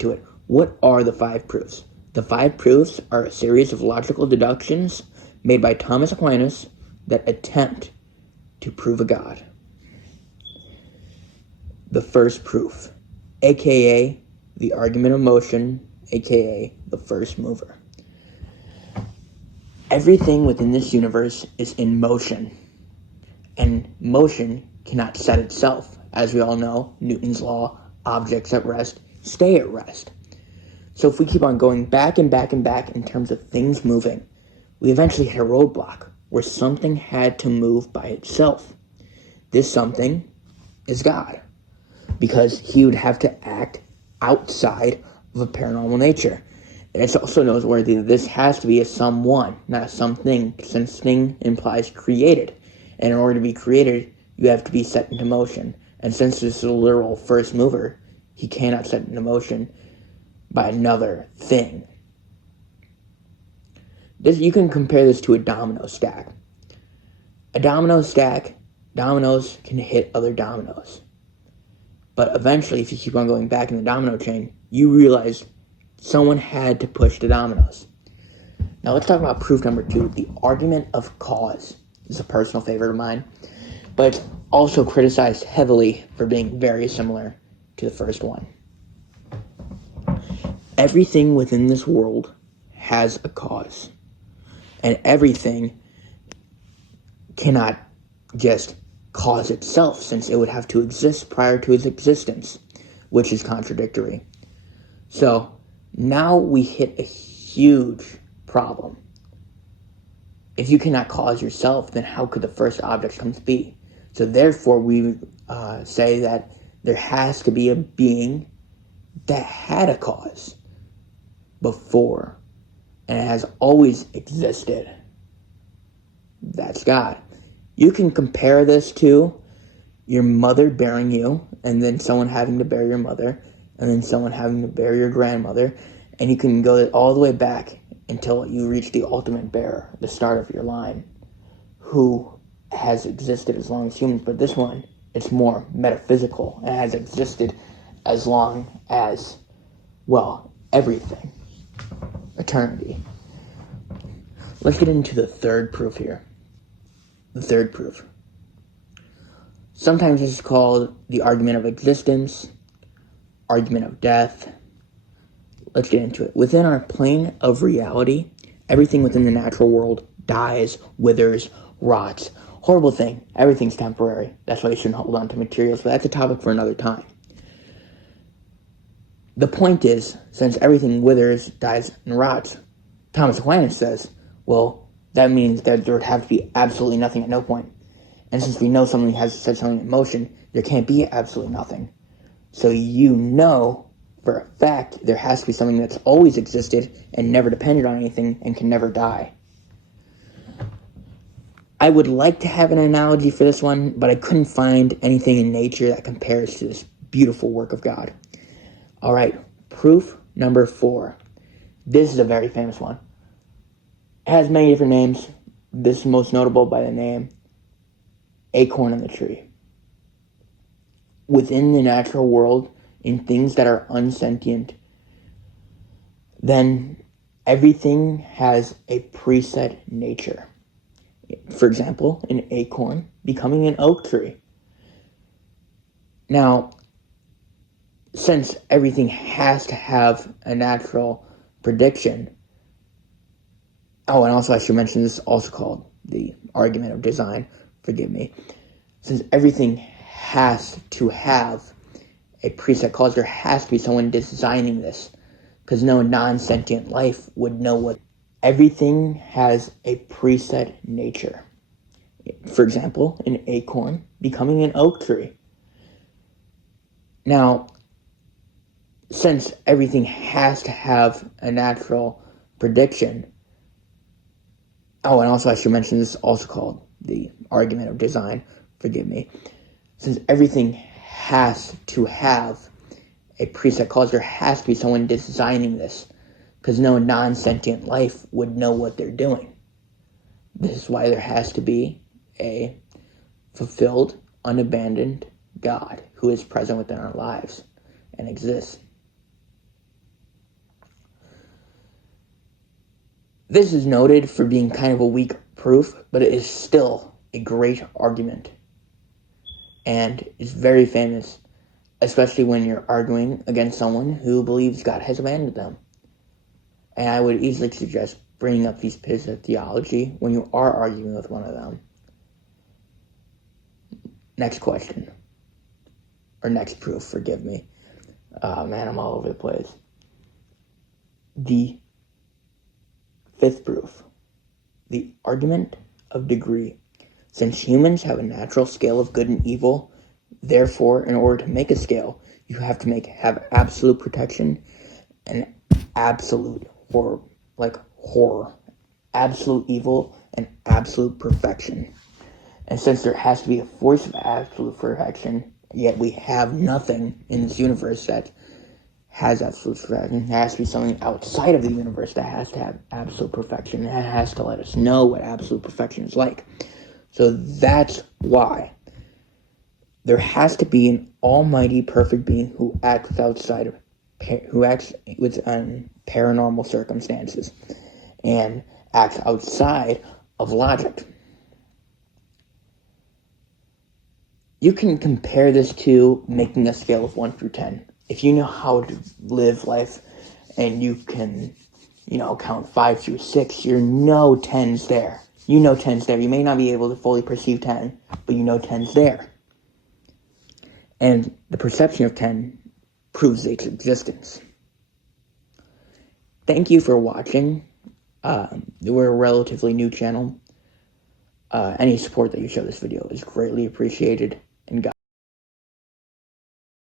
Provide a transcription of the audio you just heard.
To it. What are the five proofs? The five proofs are a series of logical deductions made by Thomas Aquinas that attempt to prove a God. The first proof, aka the argument of motion, aka the first mover. Everything within this universe is in motion, and motion cannot set itself. As we all know, Newton's law, objects at rest stay at rest. So if we keep on going back and back and back in terms of things moving, we eventually hit a roadblock where something had to move by itself. This something is God, because he would have to act outside of a paranormal nature. And it's also noteworthy that this has to be a someone, not a something, since thing implies created. And in order to be created, you have to be set into motion. And since this is a literal first mover, he cannot set into motion by another thing. You can compare this to a domino stack. A domino stack, dominoes can hit other dominoes. But eventually, if you keep on going back in the domino chain, you realize someone had to push the dominoes. Now let's talk about proof number 2, the argument of cause. This is a personal favorite of mine, but it's also criticized heavily for being very similar to the first one. Everything within this world has a cause, and everything cannot just cause itself, since it would have to exist prior to its existence, which is contradictory. So now we hit a huge problem. If you cannot cause yourself, then how could the first object come to be? So therefore, we say that there has to be a being that had a cause before, and it has always existed. That's God. You can compare this to your mother bearing you, and then someone having to bear your mother, and then someone having to bear your grandmother, and you can go all the way back until you reach the ultimate bearer, the start of your line, who has existed as long as humans. But this one, it's more metaphysical, and has existed as long as, well, everything. Eternity. Let's get into the third proof here. The third proof. Sometimes this is called the argument of existence, argument of death. Let's get into it. Within our plane of reality, everything within the natural world dies, withers, rots. Horrible thing. Everything's temporary. That's why you shouldn't hold on to materials, but that's a topic for another time. The point is, since everything withers, dies, and rots, Thomas Aquinas says, well, that means that there would have to be absolutely nothing at no point. And since we know something has set something in motion, there can't be absolutely nothing. So you know for a fact there has to be something that's always existed and never depended on anything and can never die. I would like to have an analogy for this one, but I couldn't find anything in nature that compares to this beautiful work of God. All right, proof number 4. This is a very famous one. It has many different names. This is most notable by the name acorn in the tree. Within the natural world, in things that are unsentient, then everything has a preset nature. For example, an acorn becoming an oak tree. Now, since everything has to have a natural prediction, and also I should mention this is also called the argument of design, forgive me. Since everything has to have a preset cause, there has to be someone designing this, because no non-sentient life would know what. Everything has a preset nature. For example, an acorn becoming an oak tree. Now, since everything has to have a natural prediction, and also I should mention this is also called the argument of design, forgive me. Since everything has to have a preset cause, there has to be someone designing this, because no non-sentient life would know what they're doing. This is why there has to be a fulfilled, unabandoned God who is present within our lives and exists. This is noted for being kind of a weak proof, but it is still a great argument. And it's very famous, especially when you're arguing against someone who believes God has abandoned them. And I would easily suggest bringing up these pieces of theology when you are arguing with one of them. Next question. Or next proof, forgive me. Man, I'm all over the place. The fifth proof. The argument of degree. Since humans have a natural scale of good and evil, therefore, in order to make a scale, you have to have absolute protection and absolute horror, absolute evil and absolute perfection. And since there has to be a force of absolute perfection, yet we have nothing in this universe that has absolute perfection, there has to be something outside of the universe that has to have absolute perfection. That has to let us know what absolute perfection is like. So that's why there has to be an almighty perfect being who acts within paranormal circumstances and acts outside of logic. You can compare this to making a scale of 1 through 10. If you know how to live life and you can, count 5 through 6, you know 10's there. You know 10's there. You may not be able to fully perceive 10, but you know 10's there. And the perception of 10 proves its existence. Thank you for watching. We're a relatively new channel. Any support that you show this video is greatly appreciated.